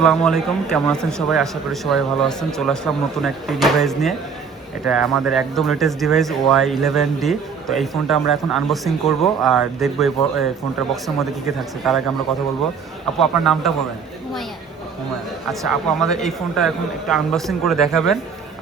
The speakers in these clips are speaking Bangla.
আসসালামু আলাইকুম, কেমন আছেন সবাই? আশা করি সবাই ভালো আছেন। চলে আসলাম নতুন একটি ডিভাইস নিয়ে। এটা আমাদের একদম লেটেস্ট ডিভাইস Y11D। তো এই ফোনটা আমরা এখন আনবক্সিং করব আর দেখবো এই ফোনটার বক্সের মধ্যে কী কী থাকছে। তার আগে আমরা কথা বলবো। আপু, আপনার নামটা বলেন। হুমায়া। হুমায়ুন। আচ্ছা আপু, আমাদের এই ফোনটা এখন একটু আনবক্সিং করে দেখাবেন।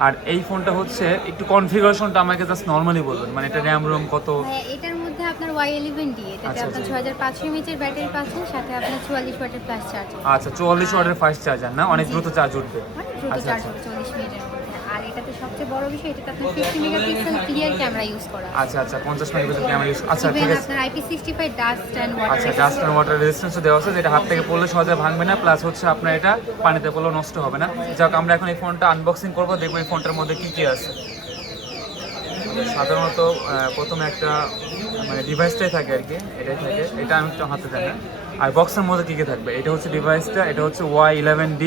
আর এই ফোনটা হচ্ছে একটু কনফিগারেশনটা আমাকে জাস্ট নর্মালি বলবেন, মানে এটা র্যাম রোম কত? ভাইয়া, এটার মধ্যে আপনার Y11D, এটাতে আচ্ছা, আপনার আচ্ছা। 6500 mAh এর ব্যাটারি পাচ্ছেন, সাথে আপনার 44 ওয়াটের প্লাস চার্জার। আচ্ছা, 44 ওয়াটের ফাস্ট চার্জার না? অনেক জি। দ্রুত চার্জ উঠবে। অনেক দ্রুত আচ্ছা, চার্জ আচ্ছা। হবে 40 মিনিটের মধ্যে। আর এটাতে সবচেয়ে বড় বিষয়, এটাতে আপনার 50 মেগাপিক্সেল ক্লিয়ার ক্যামেরা ইউজ করা আছে। আচ্ছা আচ্ছা, 50 মেগাপিক্সেল ক্যামেরা ইউজ। আচ্ছা, ঠিক ইভেন আছে। আপনার IP65 ডাস্ট অ্যান্ড আচ্ছা, ওয়াটার ডাস্ট অ্যান্ড ওয়াটার রেজিস্ট্যান্সও দেওয়া আছে, যেটা হাত থেকে পড়লে সহজে ভাঙবে না, প্লাস হচ্ছে আপনার এটা পানিতে পড়লেও নষ্ট হবে না। যাক, আমরা এখন এই ফোনটা আনবক্সিং করবো, দেখবো এই ফোনটার মধ্যে কী কী আছে। সাধারণত প্রথমে একটা মানে ডিভাইসটাই থাকে আর কি, এটাই থাকে। এটা আমি একটু হাতে থাকে। আর বক্সের মধ্যে কী কী থাকবে, এটা হচ্ছে ডিভাইসটা, এটা হচ্ছে Y11D।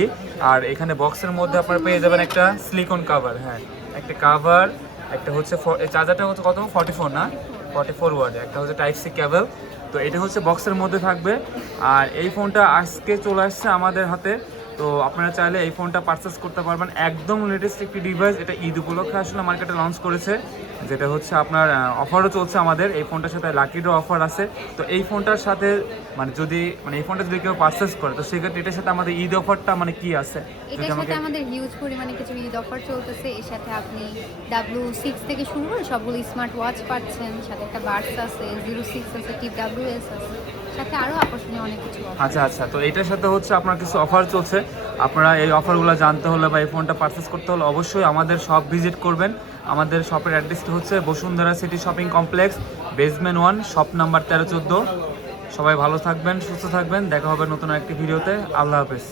আর এখানে বক্সের মধ্যে আপনারা পেয়ে যাবেন একটা সিলিকন কাভার। হ্যাঁ, একটা কাভার, একটা হচ্ছে এই চার্জারটা হচ্ছে কত, 44 না? 44 ওয়াট। একটা হচ্ছে টাইপ সি কেবল। তো এটা হচ্ছে বক্সের মধ্যে থাকবে। আর এই ফোনটা আজকে চলে আসছে আমাদের হাতে। তো আপনারা চাইলে এই ফোনটা পারচেস করতে পারবেন। একদম লেটেস্ট একটি ডিভাইস। এটা ঈদ উপলক্ষে আসলে মার্কেটে লঞ্চ করেছে, যেটা হচ্ছে আপনার অফারও চলছে আমাদের। এই ফোনটার সাথে লাকি ড্র অফার আছে। তো এই ফোনটার সাথে এই ফোনটা যদি কেউ পারচেস করে, তো সেক্ষেত্রে এটার সাথে আমাদের ঈদ অফারটা মানে কি আছে? এটার সাথে আমাদের হিউজ পরিমাণে কিছু ঈদ অফার চলতেছে। এর সাথে আপনি W6 থেকে শুরু করে সবগুলো স্মার্ট ওয়াচ পাচ্ছেন, সাথে একটা বাডস আছে, 06 আছে, TWS আছে, সাথে আরও আকর্ষণীয় অনেক কিছু offer। আচ্ছা আচ্ছা, তো এটার সাথে হচ্ছে আপনার কিছু অফার চলছে। আপনারা এই অফারগুলো জানতে হলে বা এই ফোনটা পারচেস করতে হলে অবশ্যই আমাদের শপ ভিজিট করবেন। আমাদের শপের অ্যাড্রেসটা হচ্ছে Bashundhara city shopping complex, basement 1, shop number 1314। সবাই ভালো থাকবেন, সুস্থ থাকবেন। দেখা হবে নতুন একটি ভিডিওতে। আল্লাহ হাফেজ।